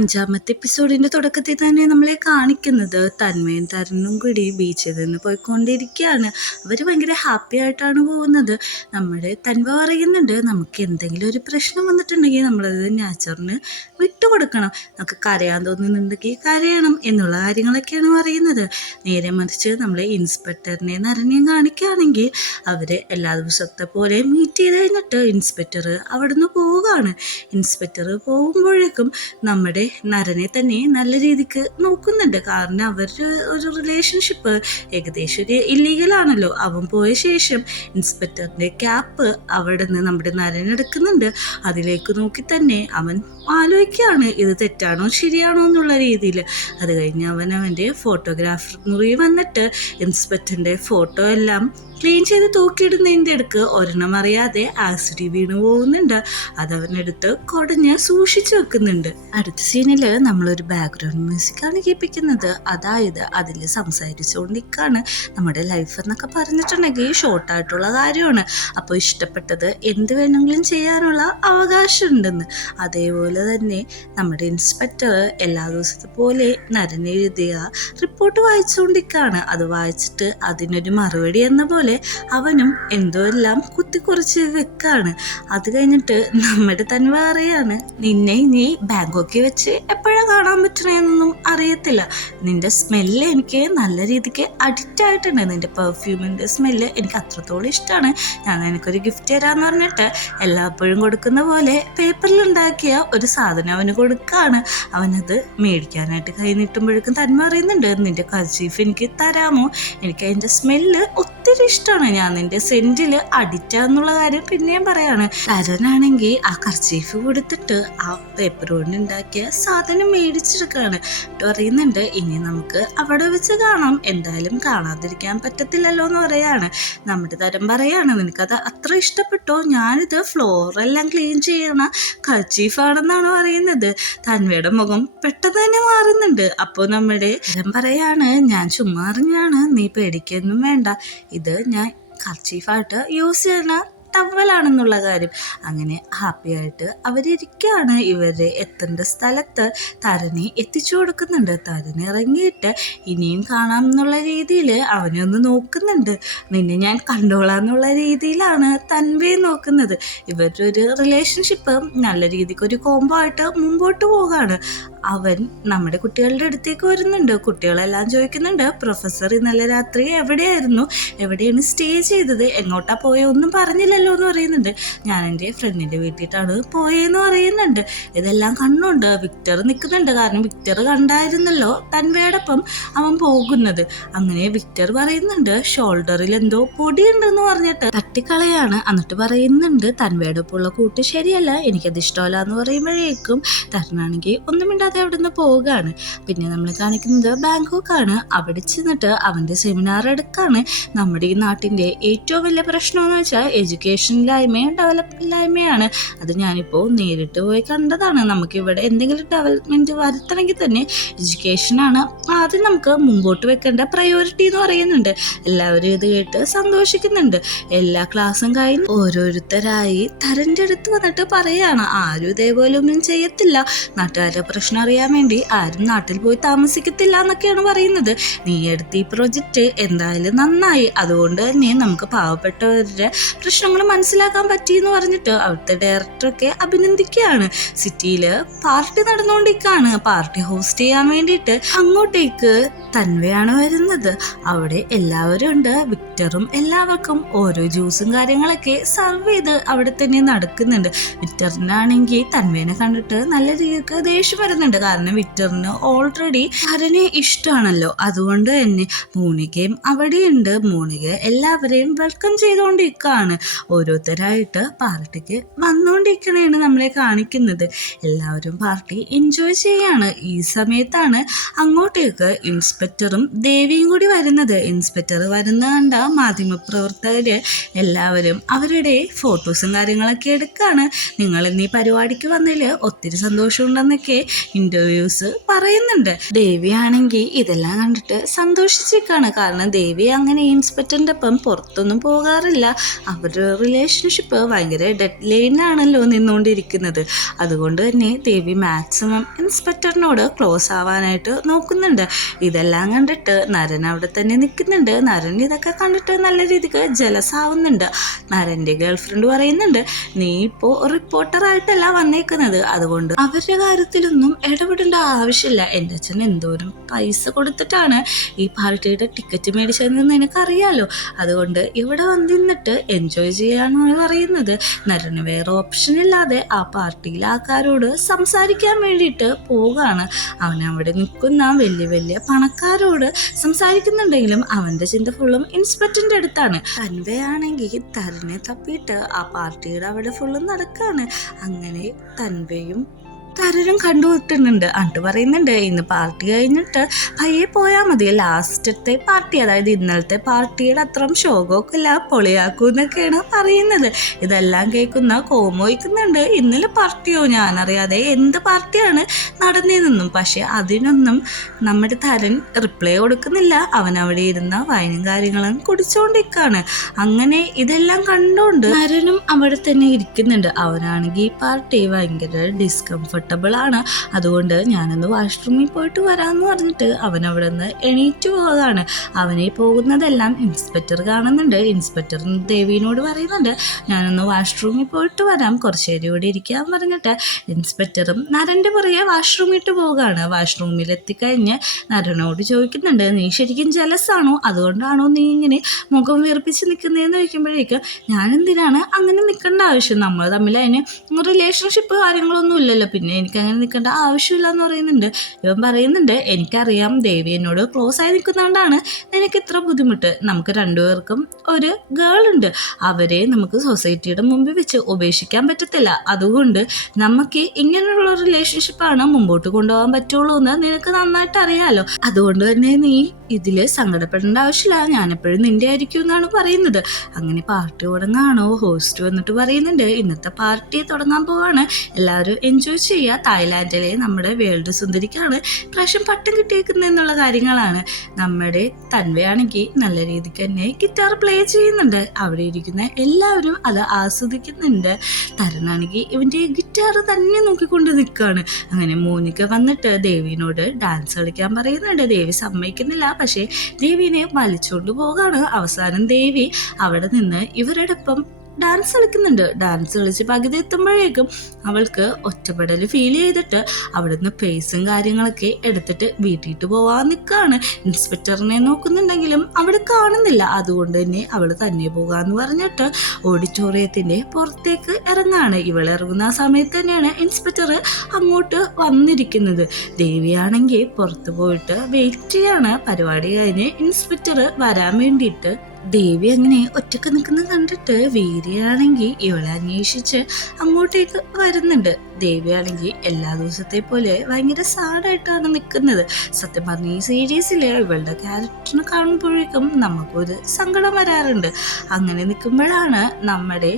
അഞ്ചാമത്തെ എപ്പിസോഡിന്റെ തുടക്കത്തിൽ തന്നെ നമ്മളെ കാണിക്കുന്നത് തന്മയും തരുണും കൂടി ബീച്ചിൽ നിന്ന് പോയിക്കൊണ്ടിരിക്കുകയാണ്. അവർ ഭയങ്കര ഹാപ്പി ആയിട്ടാണ് പോകുന്നത്. നമ്മുടെ തന്മ പറയുന്നുണ്ട്, നമുക്ക് എന്തെങ്കിലും ഒരു പ്രശ്നം വന്നിട്ടുണ്ടെങ്കിൽ നമ്മളത് നാച്ചറിന് വിട്ടുകൊടുക്കണം, നമുക്ക് കരയാൻ തോന്നുന്നുണ്ടെങ്കിൽ കരയണം എന്നുള്ള കാര്യങ്ങളൊക്കെയാണ് പറയുന്നത്. നേരെ മറിച്ച് നമ്മളെ ഇൻസ്പെക്ടറിനെ നരനെയും കാണിക്കുകയാണെങ്കിൽ അവർ എല്ലാ ദിവസത്തെ പോലെ മീറ്റ് ചെയ്ത് കഴിഞ്ഞിട്ട് ഇൻസ്പെക്ടർ അവിടുന്ന് പോവുകയാണ്. ഇൻസ്പെക്ടർ പോകുമ്പോഴേക്കും നമ്മുടെ നരനെ തന്നെ നല്ല രീതിക്ക് നോക്കുന്നുണ്ട്. കാരണം അവരുടെ ഒരു റിലേഷൻഷിപ്പ് ഏകദേശം ഒരു ഇല്ലീഗലാണല്ലോ. അവൻ പോയ ശേഷം ഇൻസ്പെക്ടറിന്റെ ക്യാപ്പ് അവിടെ നിന്ന് നമ്മുടെ നരൻ എടുക്കുന്നുണ്ട്. അതിലേക്ക് നോക്കി തന്നെ അവൻ ആലോചിക്കുകയാണ്, ഇത് തെറ്റാണോ ശരിയാണോ എന്നുള്ള രീതിയിൽ. അത് കഴിഞ്ഞ് അവൻ്റെ ഫോട്ടോഗ്രാഫർ മുറി വന്നിട്ട് ഇൻസ്പെക്ടറിന്റെ ഫോട്ടോ എല്ലാം ക്ലീൻ ചെയ്ത് തൂക്കിയിടുന്നതിൻ്റെ അടുക്ക് ഒരെണ്ണം അറിയാതെ ആസിഡ് വീണ് പോകുന്നുണ്ട്. അതവനെടുത്ത് കുടഞ്ഞ് സൂക്ഷിച്ചു വെക്കുന്നുണ്ട്. അടുത്ത സീനിൽ നമ്മളൊരു ബാക്ക്ഗ്രൗണ്ട് മ്യൂസിക്കാണ് കേൾപ്പിക്കുന്നത്. അതായത് അതിൽ സംസാരിച്ചുകൊണ്ടിരിക്കുകയാണ്. നമ്മുടെ ലൈഫ് എന്നൊക്കെ പറഞ്ഞിട്ടുണ്ടെങ്കിൽ ഷോർട്ടായിട്ടുള്ള കാര്യമാണ്. അപ്പോൾ ഇഷ്ടപ്പെട്ടത് എന്ത് വേണമെങ്കിലും ചെയ്യാനുള്ള അവകാശമുണ്ടെന്ന്. അതേപോലെ തന്നെ നമ്മുടെ ഇൻസ്പെക്ടർ എല്ലാ ദിവസത്തെ പോലെ നരനെ എഴുതിയ റിപ്പോർട്ട് വായിച്ചുകൊണ്ടിരിക്കുകയാണ്. അത് വായിച്ചിട്ട് അതിനൊരു മറുപടി എന്ന പോലെ അവനും എന്തോ എല്ലാം കുത്തിക്കുറിച്ച് വെക്കാണ്. അത് കഴിഞ്ഞിട്ട് നമ്മുടെ തന്മ പറയാണ്, നിന്നെ നീ ബാങ്കോക്കിൽ വെച്ച് എപ്പോഴാണ് കാണാൻ പറ്റണെന്നൊന്നും അറിയത്തില്ല. നിന്റെ സ്മെല്ല് എനിക്ക് നല്ല രീതിക്ക് അഡിക്റ്റ് ആയിട്ടുണ്ട്. നിന്റെ പെർഫ്യൂമിൻ്റെ സ്മെല്ല് എനിക്ക് അത്രത്തോളം ഇഷ്ടമാണ്. ഞാൻ എനിക്കൊരു ഗിഫ്റ്റ് തരാമെന്ന് പറഞ്ഞിട്ട് എല്ലായ്പ്പോഴും കൊടുക്കുന്ന പോലെ പേപ്പറിലുണ്ടാക്കിയ ഒരു സാധനം അവന് കൊടുക്കുകയാണ്. അവനത് മേടിക്കാനായിട്ട് കൈ നീട്ടുമ്പോഴേക്കും തന്മ അറിയുന്നുണ്ട്, നിന്റെ കർച്ചീഫ് എനിക്ക് തരാമോ, എനിക്ക് അതിൻ്റെ സ്മെല്ല് ഒത്തിരി ഇഷ്ടമാണ്, ഞാൻ നിന്റെ സെന്റിൽ അഡിക്റ്റാന്നുള്ള കാര്യം പിന്നെയും പറയാണ്. തരനാണെങ്കിൽ ആ കർച്ചീഫ് കൊടുത്തിട്ട് ആ പേപ്പർ കൊണ്ട് ഉണ്ടാക്കിയ സാധനം മേടിച്ചെടുക്കുകയാണ്. പറയുന്നുണ്ട്, ഇനി നമുക്ക് അവിടെ വെച്ച് കാണാം, എന്തായാലും കാണാതിരിക്കാൻ പറ്റത്തില്ലല്ലോ എന്ന് പറയാണ്. നമ്മുടെ തരം പറയാണ്, നിനക്കത് അത്ര ഇഷ്ടപ്പെട്ടോ, ഞാനിത് ഫ്ലോറെല്ലാം ക്ലീൻ ചെയ്യണ കർച്ചീഫാണെന്നാണ് പറയുന്നത്. തന്മയുടെ മുഖം പെട്ടെന്ന് തന്നെ മാറുന്നുണ്ട്. അപ്പോൾ നമ്മുടെ തരം പറയാണ്, ഞാൻ ചുമ്മാ അറിഞ്ഞാണ്, നീ പേടിക്കൊന്നും വേണ്ട, ഇത് ഞാൻ കർച്ചീഫായിട്ട് യൂസ് ചെയ്യുന്ന ടവലാണെന്നുള്ള കാര്യം. അങ്ങനെ ഹാപ്പി ആയിട്ട് അവരിയ്ക്കുകയാണ്. ഇവരെ എത്തേണ്ട സ്ഥലത്ത് തരനെ എത്തിച്ചു കൊടുക്കുന്നുണ്ട്. തരനെ ഇറങ്ങിയിട്ട് ഇനിയും കാണാം എന്നുള്ള രീതിയിൽ അവനെ ഒന്ന് നോക്കുന്നുണ്ട്. നിന്നെ ഞാൻ കണ്ടോളാന്നുള്ള രീതിയിലാണ് തന്മയെ നോക്കുന്നത്. ഇവരുടെ ഒരു റിലേഷൻഷിപ്പ് നല്ല രീതിക്ക് ഒരു കോംബോ ആയിട്ട് മുമ്പോട്ട് പോവുകയാണ്. അവൻ നമ്മുടെ കുട്ടികളുടെ അടുത്തേക്ക് വരുന്നുണ്ട്. കുട്ടികളെല്ലാം ചോദിക്കുന്നുണ്ട്, പ്രൊഫസർ ഇന്നലെ രാത്രി എവിടെയായിരുന്നു, എവിടെയാണ് സ്റ്റേ ചെയ്തത്, എങ്ങോട്ടാ പോയ ഒന്നും പറഞ്ഞില്ലല്ലോ എന്ന് പറയുന്നുണ്ട്. ഞാൻ എൻ്റെ ഫ്രണ്ടിൻ്റെ വീട്ടിലാണ് പോയെന്ന് പറയുന്നുണ്ട്. ഇതെല്ലാം കണ്ണുണ്ട്. വിക്ടർ നിൽക്കുന്നുണ്ട്. കാരണം വിക്ടർ കണ്ടായിരുന്നല്ലോ തന്മയോടൊപ്പം അവൻ പോകുന്നത്. അങ്ങനെ വിക്ടർ പറയുന്നുണ്ട്, ഷോൾഡറിൽ എന്തോ പൊടിയുണ്ടെന്ന് പറഞ്ഞിട്ട് തട്ടിക്കളയാണ്. എന്നിട്ട് പറയുന്നുണ്ട്, തന്മയോടൊപ്പമുള്ള കൂട്ട് ശരിയല്ല, എനിക്കത് ഇഷ്ടമല്ല എന്ന് പറയുമ്പോഴേക്കും തരണാണെങ്കിൽ ഒന്നും അവിടെ നിന്ന് പോവുകയാണ്. പിന്നെ നമ്മൾ കാണിക്കുന്നത് ബാങ്കോക്കാണ്. അവിടെ ചെന്നിട്ട് അവൻ്റെ സെമിനാർ എടുക്കാണ്. നമ്മുടെ ഈ നാട്ടിൻ്റെ ഏറ്റവും വലിയ പ്രശ്നമെന്ന് വെച്ചാൽ എഡ്യൂക്കേഷനിലായ്മയും ഡെവലപ്പില്ലായ്മയാണ്. അത് ഞാനിപ്പോൾ നേരിട്ട് പോയി കണ്ടതാണ്. നമുക്കിവിടെ എന്തെങ്കിലും ഡെവലപ്മെൻറ്റ് വരുത്തണമെങ്കിൽ തന്നെ എഡ്യൂക്കേഷനാണ് ആദ്യം നമുക്ക് മുമ്പോട്ട് വെക്കേണ്ട പ്രയോറിറ്റി എന്ന് പറയുന്നുണ്ട്. എല്ലാവരും ഇത് കേട്ട് സന്തോഷിക്കുന്നുണ്ട്. എല്ലാ ക്ലാസ്സും കഴിഞ്ഞ് ഓരോരുത്തരായി തരൻ്റെ അടുത്ത് വന്നിട്ട് പറയുകയാണ്, ആരും ഇതേപോലെ ഒന്നും ചെയ്യത്തില്ല, നാട്ടുകാരുടെ പ്രശ്നം അറിയാൻ വേണ്ടി ആരും നാട്ടിൽ പോയി താമസിക്കത്തില്ല എന്നൊക്കെയാണ് പറയുന്നത്. നീ എടുത്ത ഈ പ്രൊജക്റ്റ് എന്തായാലും നന്നായി, അതുകൊണ്ട് തന്നെ നമുക്ക് പാവപ്പെട്ടവരുടെ പ്രശ്നങ്ങൾ മനസ്സിലാക്കാൻ പറ്റിയെന്ന് പറഞ്ഞിട്ട് അവിടുത്തെ ഡയറക്ടറൊക്കെ അഭിനന്ദിക്കുകയാണ്. സിറ്റിയിൽ പാർട്ടി നടന്നുകൊണ്ടിരിക്കുകയാണ്. പാർട്ടി ഹോസ്റ്റ് ചെയ്യാൻ വേണ്ടിയിട്ട് അങ്ങോട്ടേക്ക് തന്മയാണ് വരുന്നത്. അവിടെ എല്ലാവരും ഉണ്ട്. വിക്ടറും എല്ലാവർക്കും ഓരോ ജ്യൂസും കാര്യങ്ങളൊക്കെ സർവ് ചെയ്ത് അവിടെ തന്നെ നടക്കുന്നുണ്ട്. വിക്ടറിനാണെങ്കിൽ തന്മേനെ കണ്ടിട്ട് നല്ല രീതിക്ക് ദേഷ്യം വരുന്നുണ്ട്. കാരണം വിക്ടറിന് ഓൾറെഡി തരനെ ഇഷ്ടമാണല്ലോ. അതുകൊണ്ട് തന്നെ മോണികയും അവിടെയുണ്ട്. മോണിക എല്ലാവരെയും വെൽക്കം ചെയ്തുകൊണ്ടിരിക്കുകയാണ്. ഓരോരുത്തരായിട്ട് പാർട്ടിക്ക് വന്നുകൊണ്ടിരിക്കണേണ് നമ്മളെ കാണിക്കുന്നത്. എല്ലാവരും പാർട്ടി എൻജോയ് ചെയ്യാണ്. ഈ സമയത്താണ് അങ്ങോട്ടേക്ക് ഇൻസ്പെക്ടറും ദേവിയും കൂടി വരുന്നത്. ഇൻസ്പെക്ടർ വരുന്ന കണ്ട മാധ്യമപ്രവർത്തകര് എല്ലാവരും അവരുടെ ഫോട്ടോസും കാര്യങ്ങളൊക്കെ എടുക്കുകയാണ്. നിങ്ങൾ ഇന്ന് ഈ പരിപാടിക്ക് വന്നതിൽ ഒത്തിരി സന്തോഷമുണ്ടെന്നൊക്കെ ഇന്റർവ്യൂസ് പറയുന്നുണ്ട്. ദേവിയാണെങ്കിൽ ഇതെല്ലാം കണ്ടിട്ട് സന്തോഷിച്ചേക്കാണ്. കാരണം ദേവി അങ്ങനെ ഇൻസ്പെക്ടറിന്റെ ഒപ്പം പുറത്തൊന്നും പോകാറില്ല. അവരുടെ റിലേഷൻഷിപ്പ് ഭയങ്കര ഡെഡ് ലൈനാണല്ലോ നിന്നുകൊണ്ടിരിക്കുന്നത്. അതുകൊണ്ട് തന്നെ ദേവി മാക്സിമം ഇൻസ്പെക്ടറിനോട് ക്ലോസ് ആവാനായിട്ട് നോക്കുന്നുണ്ട്. ഇതെല്ലാം കണ്ടിട്ട് നരൻ അവിടെ തന്നെ നിൽക്കുന്നുണ്ട്. നരൻ ഇതൊക്കെ കണ്ടിട്ട് നല്ല രീതിക്ക് ജലസാവുന്നുണ്ട്. നരൻ്റെ ഗേൾഫ്രണ്ട് പറയുന്നുണ്ട്, നീ ഇപ്പോൾ റിപ്പോർട്ടറായിട്ടല്ല വന്നേക്കുന്നത്, അതുകൊണ്ട് അവരുടെ കാര്യത്തിലൊന്നും ഇടപെടേണ്ട ആവശ്യമില്ല. എൻ്റെ അച്ഛൻ എന്തോരം പൈസ കൊടുത്തിട്ടാണ് ഈ പാർട്ടിയുടെ ടിക്കറ്റ് മേടിച്ചതെന്ന് നിനക്കറിയാലോ. അതുകൊണ്ട് ഇവിടെ വന്നിരുന്നിട്ട് എൻജോയ് ചെയ്യാനാണ് പറയുന്നത്. നരന് വേറെ ഓപ്ഷൻ ഇല്ലാതെ ആ പാർട്ടിയിലെ ആൾക്കാരോട് സംസാരിക്കാൻ വേണ്ടിയിട്ട് പോവുകയാണ്. അവനവിടെ നിൽക്കുന്ന വലിയ വലിയ പണക്കാരോട് സംസാരിക്കുന്നുണ്ടെങ്കിലും അവൻ്റെ ചിന്ത ഫുള്ളും ഇൻസ്പെക്ടറിൻ്റെ അടുത്താണ്. തൻവയാണെങ്കിൽ തരനെ തപ്പിയിട്ട് ആ പാർട്ടിയുടെ അവിടെ ഫുള്ളും നടക്കാണ്. അങ്ങനെ തൻവയും തരനും കണ്ടുകിട്ടുന്നുണ്ട്. എന്നിട്ട് പറയുന്നുണ്ട്, ഇന്ന് പാർട്ടി കഴിഞ്ഞിട്ട് പയ്യെ പോയാൽ മതി. ലാസ്റ്റത്തെ പാർട്ടി, അതായത് ഇന്നലത്തെ പാർട്ടിയുടെ അത്രയും ശോകമൊക്കെ പൊളിയാക്കൂ എന്നൊക്കെയാണ് പറയുന്നത്. ഇതെല്ലാം കേൾക്കുന്ന കോമോയിക്കുന്നുണ്ട്, ഇന്നലെ പാർട്ടിയോ ഞാനറിയാതെ എന്ത് പാർട്ടിയാണ് നടന്നതെന്നും. പക്ഷെ അതിനൊന്നും നമ്മുടെ തരൻ റിപ്ലൈ കൊടുക്കുന്നില്ല. അവൻ അവിടെ ഇരുന്ന വൈനും കാര്യങ്ങളും കുടിച്ചുകൊണ്ടിരിക്കുകയാണ്. അങ്ങനെ ഇതെല്ലാം കണ്ടുകൊണ്ട് തരനും അവിടെ തന്നെ ഇരിക്കുന്നുണ്ട്. അവനാണെങ്കിൽ ഈ പാർട്ടി ഭയങ്കര ഡിസ്കംഫർട്ടബിൾ ആണ്. അതുകൊണ്ട് ഞാനൊന്ന് വാഷ്റൂമിൽ പോയിട്ട് വരാമെന്ന് പറഞ്ഞിട്ട് അവൻ അവിടെ നിന്ന് എണീറ്റ് പോവുകയാണ്. അവനെ പോകുന്നതെല്ലാം ഇൻസ്പെക്ടർ കാണുന്നുണ്ട്. ഇൻസ്പെക്ടർ ദേവിനോട് പറയുന്നുണ്ട്, ഞാനൊന്ന് വാഷ്റൂമിൽ പോയിട്ട് വരാം, കുറച്ചേരി ഇവിടെ ഇരിക്കാൻ പറഞ്ഞിട്ട് ഇൻസ്പെക്ടറും നരൻ്റെ പുറകെ വാഷ്റൂമിട്ട് പോവുകയാണ്. വാഷ്റൂമിൽ എത്തിക്കഴിഞ്ഞ് നരനോട് ചോദിക്കുന്നുണ്ട്, നീ ശരിക്കും ജലസാണോ, അതുകൊണ്ടാണോ നീ ഇങ്ങനെ മുഖം വീർപ്പിച്ച് നിൽക്കുന്നതെന്ന് ചോദിക്കുമ്പോഴേക്ക് ഞാനെന്തിനാണ് അങ്ങനെ നിൽക്കേണ്ട ആവശ്യം, നമ്മൾ തമ്മിൽ അതിന് റിലേഷൻഷിപ്പ് കാര്യങ്ങളൊന്നും ഇല്ലല്ലോ, പിന്നെ എനിക്കങ്ങനെ നിൽക്കേണ്ട ആവശ്യമില്ല എന്ന് പറയുന്നുണ്ട്. ഇവൻ പറയുന്നുണ്ട്, എനിക്കറിയാം ദേവി എന്നോട് ക്ലോസ് ആയി നിൽക്കുന്നതുകൊണ്ടാണ് നിനക്ക് ഇത്ര ബുദ്ധിമുട്ട്. നമുക്ക് രണ്ടുപേർക്കും ഒരു ഗേൾ ഉണ്ട്, അവരെ നമുക്ക് സൊസൈറ്റിയുടെ മുമ്പിൽ വെച്ച് ഉപേക്ഷിക്കാൻ പറ്റത്തില്ല. അതുകൊണ്ട് നമുക്ക് ഇങ്ങനെയുള്ള റിലേഷൻഷിപ്പാണ് മുമ്പോട്ട് കൊണ്ടുപോകാൻ പറ്റുള്ളൂ എന്ന് നിനക്ക് നന്നായിട്ട് അറിയാലോ. അതുകൊണ്ട് തന്നെ നീ ഇതിൽ സങ്കടപ്പെടേണ്ട ആവശ്യമില്ല, ഞാനെപ്പോഴും നിന്റെ ആയിരിക്കും എന്നാണ് പറയുന്നത്. അങ്ങനെ പാർട്ടി തുടങ്ങാണോ. ഹോസ്റ്റ് വന്നിട്ട് പറയുന്നുണ്ട്, ഇന്നത്തെ പാർട്ടി തുടങ്ങാൻ പോവാണ്, എല്ലാവരും എൻജോയ് ചെയ്യുക. തായ്ലാൻഡിലെ നമ്മുടെ വേൾഡ് സുന്ദരിക്കാണ് പ്രാവശ്യം പട്ടം കിട്ടിയേക്കുന്നത് എന്നുള്ള കാര്യങ്ങളാണ്. നമ്മുടെ തൻവയാണെങ്കിൽ നല്ല രീതിക്ക് തന്നെ ഗിറ്റാർ പ്ലേ ചെയ്യുന്നുണ്ട്. അവിടെ ഇരിക്കുന്ന എല്ലാവരും അത് ആസ്വദിക്കുന്നുണ്ട്. തരനാണെങ്കിൽ ഇവൻ്റെ ഗിറ്റാർ തന്നെ നോക്കിക്കൊണ്ട് നിൽക്കുകയാണ്. അങ്ങനെ മോനിക്ക വന്നിട്ട് ദേവിനോട് ഡാൻസ് കളിക്കാൻ പറയുന്നുണ്ട്. ദേവി സമ്മതിക്കുന്നില്ല. പക്ഷേ ദേവിനെ വലിച്ചുകൊണ്ട് പോകാണ്. അവസാനം ദേവി അവിടെ നിന്ന് ഇവരുടെ ഒപ്പം ഡാൻസ് കളിക്കുന്നുണ്ട്. ഡാൻസ് കളിച്ച് പകുതി എത്തുമ്പോഴേക്കും അവൾക്ക് ഒറ്റപ്പെടൽ ഫീൽ ചെയ്തിട്ട് അവിടുന്ന് പേസും കാര്യങ്ങളൊക്കെ എടുത്തിട്ട് വീട്ടിട്ട് പോവാൻ നിൽക്കുകയാണ്. ഇൻസ്പെക്ടറിനെ നോക്കുന്നുണ്ടെങ്കിലും അവിടെ കാണുന്നില്ല. അതുകൊണ്ട് തന്നെ അവൾ തന്നെ പോകാമെന്ന് പറഞ്ഞിട്ട് ഓഡിറ്റോറിയത്തിൻ്റെ പുറത്തേക്ക് ഇറങ്ങാണ്. ഇവൾ ഇറങ്ങുന്ന ആ സമയത്ത് തന്നെയാണ് ഇൻസ്പെക്ടർ അങ്ങോട്ട് വന്നിരിക്കുന്നത്. ദേവിയാണെങ്കിൽ പുറത്ത് പോയിട്ട് വെയിറ്റ് ചെയ്യാണ്. പരിപാടി കഴിഞ്ഞ് ഇൻസ്പെക്ടർ വരാൻ വേണ്ടിയിട്ട് ദേവി അങ്ങനെ ഒറ്റക്ക് നിൽക്കുന്നത് കണ്ടിട്ട് വീരയാണെങ്കിൽ ഇവളെ അന്വേഷിച്ച് അങ്ങോട്ടേക്ക് വരുന്നുണ്ട്. ദേവിയാണെങ്കിൽ എല്ലാ ദിവസത്തെ പോലെ ഭയങ്കര സാഡായിട്ടാണ് നിൽക്കുന്നത്. സത്യം പറഞ്ഞ ഈ സീരീസിൽ ഇവളുടെ ക്യാരക്ടറിനെ കാണുമ്പോഴേക്കും നമുക്കൊരു സങ്കടം വരാറുണ്ട്. അങ്ങനെ നിൽക്കുമ്പോഴാണ് നമ്മുടെ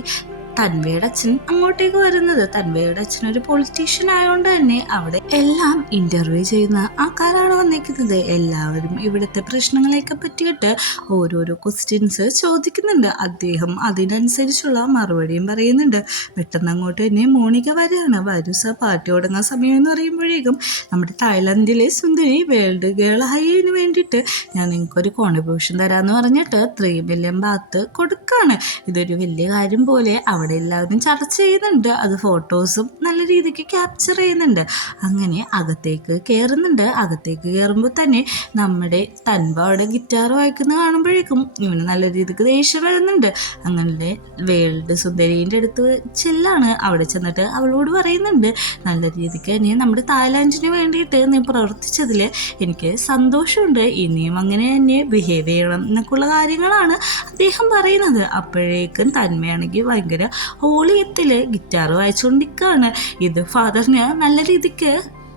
തൻവയുടെ അച്ഛൻ അങ്ങോട്ടേക്ക് വരുന്നത്. തൻവയുടെ അച്ഛൻ ഒരു പൊളിറ്റീഷ്യൻ ആയതുകൊണ്ട് തന്നെ അവിടെ എല്ലാം ഇന്റർവ്യൂ ചെയ്യുന്ന ആൾക്കാരാണ് വന്നിരിക്കുന്നത്. എല്ലാവരും ഇവിടുത്തെ പ്രശ്നങ്ങളെയൊക്കെ പറ്റിയിട്ട് ഓരോരോ ക്വസ്റ്റ്യൻസ് ചോദിക്കുന്നുണ്ട്. അദ്ദേഹം അതിനനുസരിച്ചുള്ള മറുപടിയും പറയുന്നുണ്ട്. പെട്ടെന്ന് അങ്ങോട്ട് തന്നെ മോണിക വരികയാണ്. വരൂ സാർ, പാർട്ടി തുടങ്ങാൻ സമയം എന്ന് പറയുമ്പോഴേക്കും നമ്മുടെ തായ്ലൻഡിലെ സുന്ദരി വേൾഡ് ഗേൾ ആയതിന് വേണ്ടിയിട്ട് ഞാൻ നിങ്ങൾക്കൊരു കോൺട്രിബ്യൂഷൻ തരാമെന്ന് പറഞ്ഞിട്ട് 3 മില്യൺ ബാത്ത് കൊടുക്കുകയാണ്. ഇതൊരു വലിയ കാര്യം പോലെ അവിടെ എല്ലാവരും ചർച്ച ചെയ്യുന്നുണ്ട്. അത് ഫോട്ടോസും നല്ല രീതിക്ക് ക്യാപ്ചർ ചെയ്യുന്നുണ്ട്. അങ്ങനെ അകത്തേക്ക് കയറുന്നുണ്ട്. അകത്തേക്ക് കയറുമ്പോൾ തന്നെ നമ്മുടെ തൻവ അവിടെ ഗിറ്റാർ വായിക്കുന്ന കാണുമ്പോഴേക്കും ഇവന് നല്ല രീതിക്ക് ദേഷ്യം വരുന്നുണ്ട്. അങ്ങനെ വേൾഡ് സുന്ദരീൻ്റെ അടുത്ത് ചെല്ലാണ്. അവിടെ ചെന്നിട്ട് അവളോട് പറയുന്നുണ്ട്, നല്ല രീതിക്ക് തന്നെ നമ്മുടെ തായ്ലാൻഡിന് വേണ്ടിയിട്ട് നീ പ്രവർത്തിച്ചതിൽ എനിക്ക് സന്തോഷമുണ്ട്, ഇനിയും അങ്ങനെ തന്നെ ബിഹേവ് ചെയ്യണം എന്നൊക്കെയുള്ള കാര്യങ്ങളാണ് അദ്ദേഹം പറയുന്നത്. അപ്പോഴേക്കും തന്മയാണെങ്കിൽ ഭയങ്കര ഹോളിയത്തിൽ ഗിറ്റാർ വായിച്ചുകൊണ്ടിരിക്കുകയാണ്. ഇത് ഫാദറിന് നല്ല രീതിക്ക്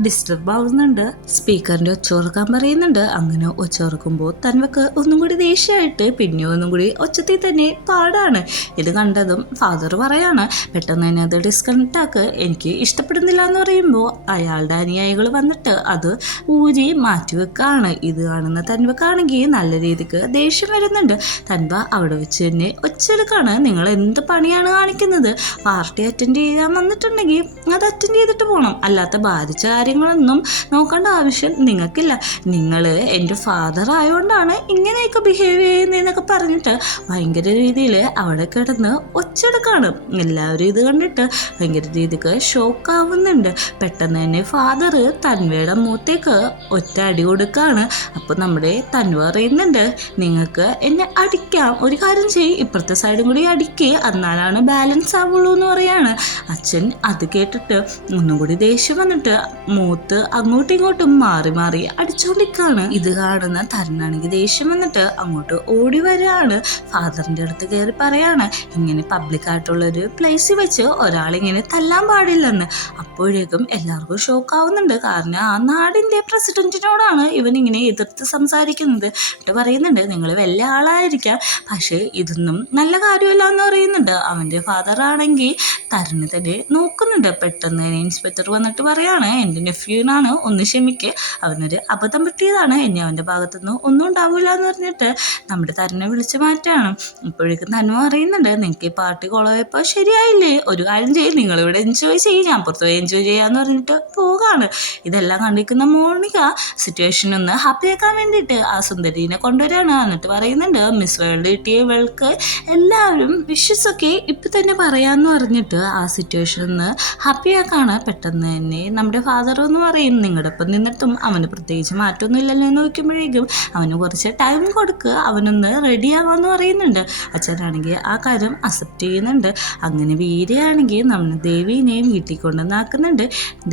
ഡിസ്റ്റർബ് ആവുന്നുണ്ട്. സ്പീക്കറിന്റെ ഒച്ച ഓർക്കാൻ പറയുന്നുണ്ട്. അങ്ങനെ ഒച്ച ഓർക്കുമ്പോൾ തൻവക്ക് ഒന്നും കൂടി ദേഷ്യമായിട്ട് പിന്നെ ഒന്നും കൂടി ഒച്ചത്തിൽ തന്നെ പാടാണ്. ഇത് കണ്ടതും ഫാദർ പറയാണ്, പെട്ടെന്ന് തന്നെ അത് ഡിസ്കണക്ട് ആക്ക്, എനിക്ക് ഇഷ്ടപ്പെടുന്നില്ല എന്ന് പറയുമ്പോൾ അയാളുടെ അനുയായികൾ വന്നിട്ട് അത് ഊരി മാറ്റിവെക്കാണ്. ഇത് കാണുന്ന തൻവക്കാണെങ്കിൽ നല്ല രീതിക്ക് ദേഷ്യം വരുന്നുണ്ട്. തൻവ അവിടെ വെച്ച് തന്നെ ഒച്ചെടുക്കാണ്, നിങ്ങൾ എന്ത് പണിയാണ് കാണിക്കുന്നത്? പാർട്ടി അറ്റൻഡ് ചെയ്യാൻ വന്നിട്ടുണ്ടെങ്കിൽ അത് അറ്റൻഡ് ചെയ്തിട്ട് പോകണം, അല്ലാത്ത ബാധിച്ച കാര്യങ്ങളൊന്നും നോക്കേണ്ട ആവശ്യം നിങ്ങൾക്കില്ല. നിങ്ങൾ എൻ്റെ ഫാദർ ആയതുകൊണ്ടാണ് ഇങ്ങനെയൊക്കെ ബിഹേവ് ചെയ്യുന്നതെന്നൊക്കെ പറഞ്ഞിട്ട് ഭയങ്കര രീതിയിൽ അവിടെ കിടന്ന് ഒച്ചെടുക്കാണ്. എല്ലാവരും ഇത് കണ്ടിട്ട് ഭയങ്കര രീതിക്ക് ഷോക്കാവുന്നുണ്ട്. പെട്ടെന്ന് തന്നെ ഫാദർ തൻവയുടെ മൂത്തേക്ക് ഒറ്റ അടി കൊടുക്കുകയാണ്. അപ്പോൾ നമ്മുടെ തൻവ പറയുന്നുണ്ട്, നിങ്ങൾക്ക് എന്നെ അടിക്കാം, ഒരു കാര്യം ചെയ്യും, ഇപ്പുറത്തെ സൈഡും കൂടി അടിക്കുക, എന്നാലാണ് ബാലൻസ് ആവുള്ളൂ എന്ന് പറയാണ്. അച്ഛൻ അത് കേട്ടിട്ട് ഒന്നും കൂടി ദേഷ്യം വന്നിട്ട് മൂത്ത് അങ്ങോട്ടും ഇങ്ങോട്ടും മാറി മാറി അടിച്ചോണ്ടിരിക്കാണ്. ഇത് കാണുന്ന തരുണാണെങ്കിൽ ദേഷ്യം വന്നിട്ട് അങ്ങോട്ട് ഓടി വരികയാണ്. ഫാദറിന്റെ അടുത്ത് കയറി പറയാണ്, ഇങ്ങനെ പബ്ലിക്കായിട്ടുള്ളൊരു പ്ലേസിൽ വെച്ച് ഒരാളിങ്ങനെ തല്ലാൻ പാടില്ലെന്ന്. അപ്പോഴേക്കും എല്ലാവർക്കും ഷോക്കാവുന്നുണ്ട്. കാരണം ആ നാടിൻ്റെ പ്രസിഡന്റിനോടാണ് ഇവൻ ഇങ്ങനെ എതിർത്ത് സംസാരിക്കുന്നത്. എന്നിട്ട് പറയുന്നുണ്ട്, നിങ്ങൾ വലിയ ആളായിരിക്കാം, പക്ഷേ ഇതൊന്നും നല്ല കാര്യമല്ല എന്ന് പറയുന്നുണ്ട്. അവൻ്റെ ഫാദർ ആണെങ്കിൽ തരുണ് തന്നെ നോക്കുന്നുണ്ട്. പെട്ടെന്ന് ഇൻസ്പെക്ടർ വന്നിട്ട് പറയാണ്, എൻ്റെ നെഫ്യൂനാണ്, ഒന്ന് ക്ഷമിക്ക്, അവനൊരു അബദ്ധം പറ്റിയതാണ്, എന്നെ അവൻ്റെ ഭാഗത്തുനിന്ന് ഒന്നും ഉണ്ടാവില്ല എന്ന് പറഞ്ഞിട്ട് നമ്മുടെ തരുണെ വിളിച്ച് മാറ്റാണ്. ഇപ്പോഴേക്കും തന്നെ അറിയുന്നുണ്ട്, നിങ്ങൾക്ക് ഈ പാർട്ടി കുളവയപ്പോൾ ശരിയായില്ലേ, ഒരു കാര്യം ചെയ്യും, നിങ്ങളിവിടെ എൻജോയ് ചെയ്യും, ഞാൻ പുറത്ത് പോയി എൻജോയ് ചെയ്യാമെന്ന് പറഞ്ഞിട്ട് പോകാണ്. ഇതെല്ലാം കണ്ടിരിക്കുന്ന മോണിക സിറ്റുവേഷൻ ഒന്ന് ഹാപ്പിയാക്കാൻ വേണ്ടിയിട്ട് ആ സുന്ദരീനെ കൊണ്ടുവരാണ്. എന്നിട്ട് പറയുന്നുണ്ട്, മിസ് വേൾഡ് കിട്ടിയ ഇവൾക്ക് എല്ലാവരും വിഷസൊക്കെ ഇപ്പം തന്നെ പറയാമെന്ന് പറഞ്ഞിട്ട് ആ സിറ്റുവേഷൻ ഒന്ന് ഹാപ്പിയാക്കാണ്. പെട്ടെന്ന് തന്നെ നമ്മുടെ ഫാദർ എന്ന് പറയും, നിങ്ങളുടെ ഒപ്പം നിന്നിട്ടും അവന് പ്രത്യേകിച്ച് മാറ്റമൊന്നും ഇല്ലല്ലോ എന്ന് നോക്കുമ്പോഴേക്കും അവന് കുറച്ച് ടൈം കൊടുക്കുക, അവനൊന്ന് റെഡി ആവാമെന്ന് പറയുന്നുണ്ട്. അച്ഛനാണെങ്കിൽ ആ കാര്യം അക്സെപ്റ്റ് ചെയ്യുന്നുണ്ട്. അങ്ങനെ വീരയാണെങ്കിൽ നമ്മൾ ദേവീനെയും വീട്ടിൽ കൊണ്ടുവന്നാക്കുന്നുണ്ട്.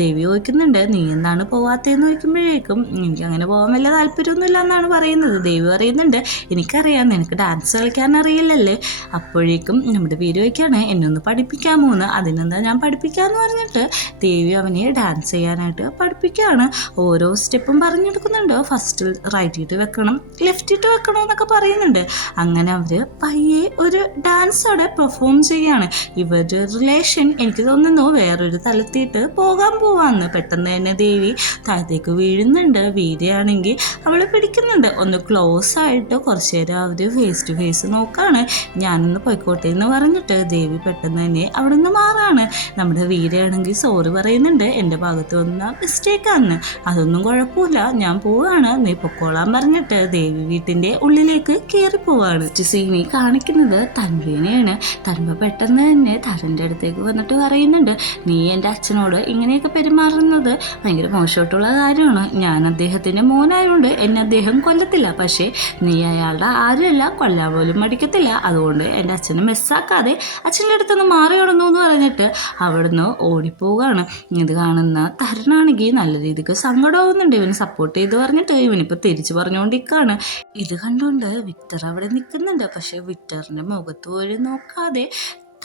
ദേവി ചോദിക്കുന്നുണ്ട്, നീ എന്താണ് പോവാത്തതെന്ന് ചോദിക്കുമ്പോഴേക്കും എനിക്ക് അങ്ങനെ പോകാൻ വലിയ താല്പര്യമൊന്നുമില്ല എന്നാണ് പറയുന്നത്. ദേവി പറയുന്നുണ്ട്, എനിക്കറിയാം നിനക്ക് ഡാൻസ് കളിക്കാൻ അറിയില്ലല്ലേ. അപ്പോഴേക്കും നമ്മുടെ വീര ചോദിക്കുകയാണ്, എന്നെ ഒന്ന് പഠിപ്പിക്കാമോ എന്ന്. അതിനെന്താ, ഞാൻ പഠിപ്പിക്കാമെന്ന് പറഞ്ഞിട്ട് ദേവി അവനെ ഡാൻസ് ചെയ്യാനായിട്ട് പഠിപ്പിക്കുകയാണ്. ഓരോ സ്റ്റെപ്പും പറഞ്ഞെടുക്കുന്നുണ്ട്. ഫസ്റ്റ് റൈറ്റ് ഇട്ട് വെക്കണം, ലെഫ്റ്റ് ഇട്ട് വെക്കണം എന്നൊക്കെ പറയുന്നുണ്ട്. അങ്ങനെ അവർ പയ്യെ ഒരു ഡാൻസ് അവിടെ പെർഫോം ചെയ്യാണ്. ഇവരുടെ റിലേഷൻ എനിക്ക് തോന്നുന്നു വേറൊരു തലത്തിയിട്ട് പോകാൻ പോവാന്ന്. പെട്ടെന്ന് തന്നെ ദേവി താഴത്തേക്ക് വീഴുന്നുണ്ട്. വീരയാണെങ്കിൽ അവളെ പിടിക്കുന്നുണ്ട്. ഒന്ന് ക്ലോസ് ആയിട്ട് കുറച്ച് നേരം അവർ ഫേസ് ടു ഫേസ് നോക്കാണ്. ഞാനൊന്ന് പോയിക്കോട്ടെ എന്ന് പറഞ്ഞിട്ട് ദേവി പെട്ടെന്ന് തന്നെ അവിടെ നിന്ന് മാറാണ്. നമ്മുടെ വീരയാണെങ്കിൽ സോറി പറയുന്നുണ്ട്, എൻ്റെ ഭാഗത്ത് വന്ന മിസ്റ്റേക്കാന്ന്, അതൊന്നും കുഴപ്പമില്ല, ഞാൻ പോവാണ്, നീ പൊക്കോളാൻ പറഞ്ഞിട്ട് ദേവി വീട്ടിൻ്റെ ഉള്ളിലേക്ക് കയറി പോവാണ്. സീനി കാണിക്കുന്നത് തൻവീനെയാണ്. തൻവ പെട്ടെന്ന് തന്നെ തരൻ്റെ അടുത്തേക്ക് വന്നിട്ട് പറയുന്നുണ്ട്, നീ എൻ്റെ അച്ഛനോട് ഇങ്ങനെയൊക്കെ പെരുമാറുന്നത് ഭയങ്കര മോശമായിട്ടുള്ള കാര്യമാണ്. ഞാൻ അദ്ദേഹത്തിൻ്റെ മോനായതുകൊണ്ട് എന്നെ അദ്ദേഹം കൊല്ലത്തില്ല, പക്ഷേ നീ അയാളുടെ ആരുമല്ല, കൊല്ലാൻ പോലും മടിക്കത്തില്ല, അതുകൊണ്ട് എൻ്റെ അച്ഛനെ മെസ്സാക്കാതെ അച്ഛൻ്റെ അടുത്തുനിന്ന് മാറി കിടന്നു എന്ന് പറഞ്ഞിട്ട് അവിടുന്ന് ഓടിപ്പോവുകയാണ്. ഇത് കാണുന്ന തരുണാണെങ്കിൽ നല്ല രീതിക്ക് സങ്കടമാവുന്നുണ്ട്. ഇവന് സപ്പോർട്ട് ചെയ്ത് പറഞ്ഞിട്ട് ഇവനിപ്പോൾ തിരിച്ചു പറഞ്ഞുകൊണ്ടിരിക്കുകയാണ്. ഇത് കണ്ടുകൊണ്ട് വിക്ടർ അവിടെ നിൽക്കുന്നുണ്ട്. പക്ഷേ വിക്ടറിൻ്റെ മുഖത്ത് പോലും നോക്കാതെ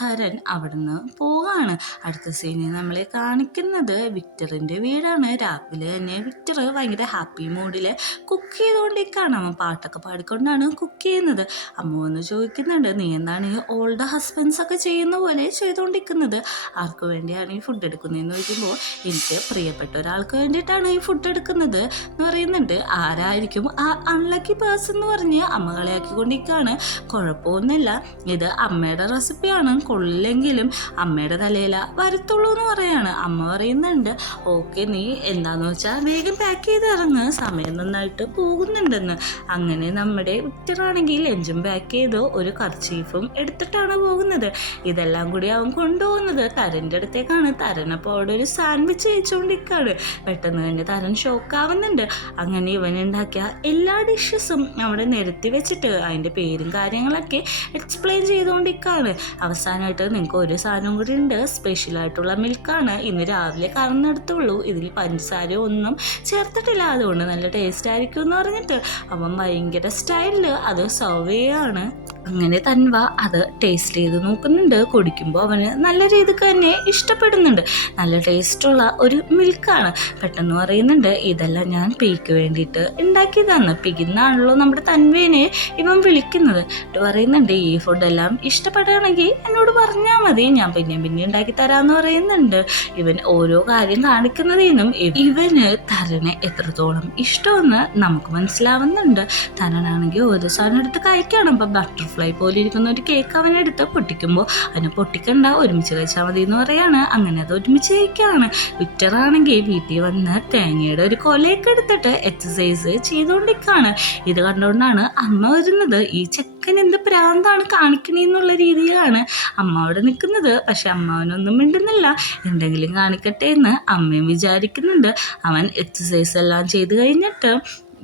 തരൻ അവിടുന്ന് പോവാണ്. അടുത്ത സീനിൽ നമ്മളെ കാണിക്കുന്നത് വിക്ടറിൻ്റെ വീടാണ്. രാവിലെ തന്നെ വിക്ടർ ഭയങ്കര ഹാപ്പി മൂഡിൽ കുക്ക് ചെയ്തുകൊണ്ടിരിക്കുകയാണ്. അവൻ പാട്ടൊക്കെ പാടിക്കൊണ്ടാണ് കുക്ക് ചെയ്യുന്നത്. അമ്മ വന്ന് ചോദിക്കുന്നുണ്ട്, നീ എന്താണ് ഈ ഓൾഡ് ഹസ്ബൻഡ്സ് ഒക്കെ ചെയ്യുന്ന പോലെ ചെയ്തുകൊണ്ടിരിക്കുന്നത്, ആർക്ക് വേണ്ടിയാണ് ഈ ഫുഡ് എടുക്കുന്നതെന്ന് ചോദിക്കുമ്പോൾ എനിക്ക് പ്രിയപ്പെട്ട ഒരാൾക്ക് വേണ്ടിയിട്ടാണ് ഈ ഫുഡ് എടുക്കുന്നത് എന്ന് പറയുന്നുണ്ട്. ആരായിരിക്കും ആ അൺലക്കി പേഴ്സൺ എന്ന് പറഞ്ഞ് അമ്മ കളിയാക്കിക്കൊണ്ടിരിക്കുകയാണ്. കുഴപ്പമൊന്നുമില്ല, ഇത് അമ്മയുടെ റെസിപ്പിയാണ്, കൊള്ളില്ലെങ്കിലും അമ്മയുടെ തലയില വരത്തുള്ളൂ എന്ന് പറയാണ്. അമ്മ പറയുന്നുണ്ട്, ഓക്കെ നീ എന്താന്ന് വെച്ചാൽ വേഗം പാക്ക് ചെയ്ത് ഇറങ്ങ്, സമയം നന്നായിട്ട് പോകുന്നുണ്ടെന്ന്. അങ്ങനെ നമ്മുടെ വിക്ടറാണെങ്കിൽ ലഞ്ചും പാക്ക് ചെയ്ത് ഒരു കർച്ചീഫും എടുത്തിട്ടാണ് പോകുന്നത്. ഇതെല്ലാം കൂടി അവൻ കൊണ്ടുപോകുന്നത് തരൻ്റെ അടുത്തേക്കാണ്. തരനപ്പോൾ അവിടെ ഒരു സാൻഡ്വിച്ച് കഴിച്ചുകൊണ്ടിരിക്കുകയാണ്. പെട്ടെന്ന് തന്നെ തരൻ ഷോക്കാവുന്നുണ്ട്. അങ്ങനെ ഇവൻ ഉണ്ടാക്കിയ എല്ലാ ഡിഷസും അവിടെ നിരത്തി വെച്ചിട്ട് അതിൻ്റെ പേരും കാര്യങ്ങളൊക്കെ എക്സ്പ്ലെയിൻ ചെയ്തുകൊണ്ടിരിക്കുകയാണ്. അവസാനമായിട്ട് നിങ്ങൾക്ക് ഒരു സാധനം കൂടി ഉണ്ട്, സ്പെഷ്യലായിട്ടുള്ള മിൽക്കാണ്, ഇന്ന് രാവിലെ കറന്നെടുത്തുള്ളൂ, ഇതിൽ പഞ്ചസാര ഒന്നും ചേർത്തിട്ടില്ല, അതുകൊണ്ട് നല്ല ടേസ്റ്റ് ആയിരിക്കും എന്ന് പറഞ്ഞിട്ട് അവൻ ഭയങ്കര സ്റ്റൈലിൽ അത് സെർവ് ചെയ്യുകയാണ്. അങ്ങനെ തൻവ അത് ടേസ്റ്റ് ചെയ്ത് നോക്കുന്നുണ്ട്. കുടിക്കുമ്പോൾ അവന് നല്ല രീതിക്ക് തന്നെ ഇഷ്ടപ്പെടുന്നുണ്ട്. നല്ല ടേസ്റ്റുള്ള ഒരു മിൽക്കാണ്. പെട്ടെന്ന് പറയുന്നുണ്ട്, ഇതെല്ലാം ഞാൻ പീക്ക് വേണ്ടിയിട്ട് ഉണ്ടാക്കിയതാണ്. പിന്നാണല്ലോ നമ്മുടെ തൻവേനെ ഇവൻ വിളിക്കുന്നത്. പറയുന്നുണ്ട്, ഈ ഫുഡെല്ലാം ഇഷ്ടപ്പെടുകയാണെങ്കിൽ എന്നോട് പറഞ്ഞാൽ മതി, ഞാൻ പിന്നെ ഉണ്ടാക്കി തരാമെന്ന് പറയുന്നുണ്ട്. ഇവൻ ഓരോ കാര്യം കാണിക്കുന്നതിനും ഇവന് തരനെ എത്രത്തോളം ഇഷ്ടമെന്ന് നമുക്ക് മനസ്സിലാവുന്നുണ്ട്. തരനാണെങ്കിൽ ഒരു സാധനം എടുത്ത് കഴിക്കണം. അപ്പം ബട്ടർഫ്ലൈ പോലെ ഇരിക്കുന്ന ഒരു കേക്ക് അവനെടുത്ത് പൊട്ടിക്കുമ്പോൾ അതിന് പൊട്ടിക്കണ്ട, ഒരുമിച്ച് കഴിച്ചാൽ മതി എന്ന് പറയാണ്. അങ്ങനെ അത് ഒരുമിച്ച് കഴിക്കുകയാണ്. വിക്ടറാണെങ്കിൽ വീട്ടിൽ വന്ന് തേങ്ങയുടെ ഒരു കൊലയൊക്കെ എടുത്തിട്ട് എക്സസൈസ് ചെയ്തുകൊണ്ടിരിക്കുകയാണ്. ഇത് കണ്ടുകൊണ്ടാണ് അമ്മ വരുന്നത്. ഈ ചെക്കൻ എന്ത് പ്രാന്താണ് കാണിക്കണേന്നുള്ള രീതിയിലാണ് അമ്മ അവിടെ നിൽക്കുന്നത്. പക്ഷെ അമ്മാവനൊന്നും മിണ്ടുന്നില്ല. എന്തെങ്കിലും കാണിക്കട്ടെ എന്ന് അമ്മയും വിചാരിക്കുന്നുണ്ട്. അവൻ എക്സസൈസ് എല്ലാം ചെയ്ത് കഴിഞ്ഞിട്ട്